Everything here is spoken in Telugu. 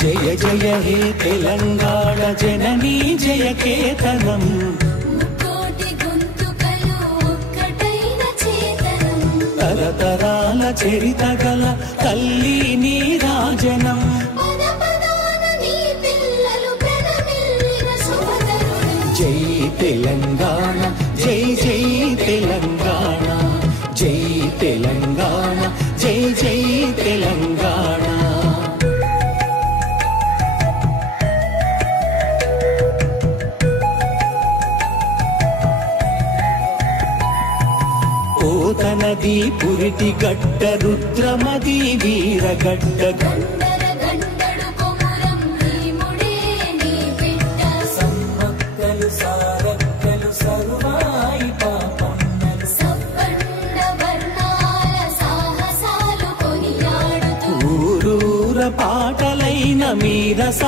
జయ జయ హే తెలంగాణ జననీ జయ కేతనం తరతరాల చరిత గల తల్లి నీరాజనం జై తెలంగాణ జై జై తెలంగాణ జై తెలంగాణ జై జై తెలంగాణ ఓతనది పురిటి గడ్డ రుద్రమది వీరగడ్డ సమ్మక్కలు సారక్కలు సరువాయి పాపన్నలు ఊరూర పాటలైన మీరసా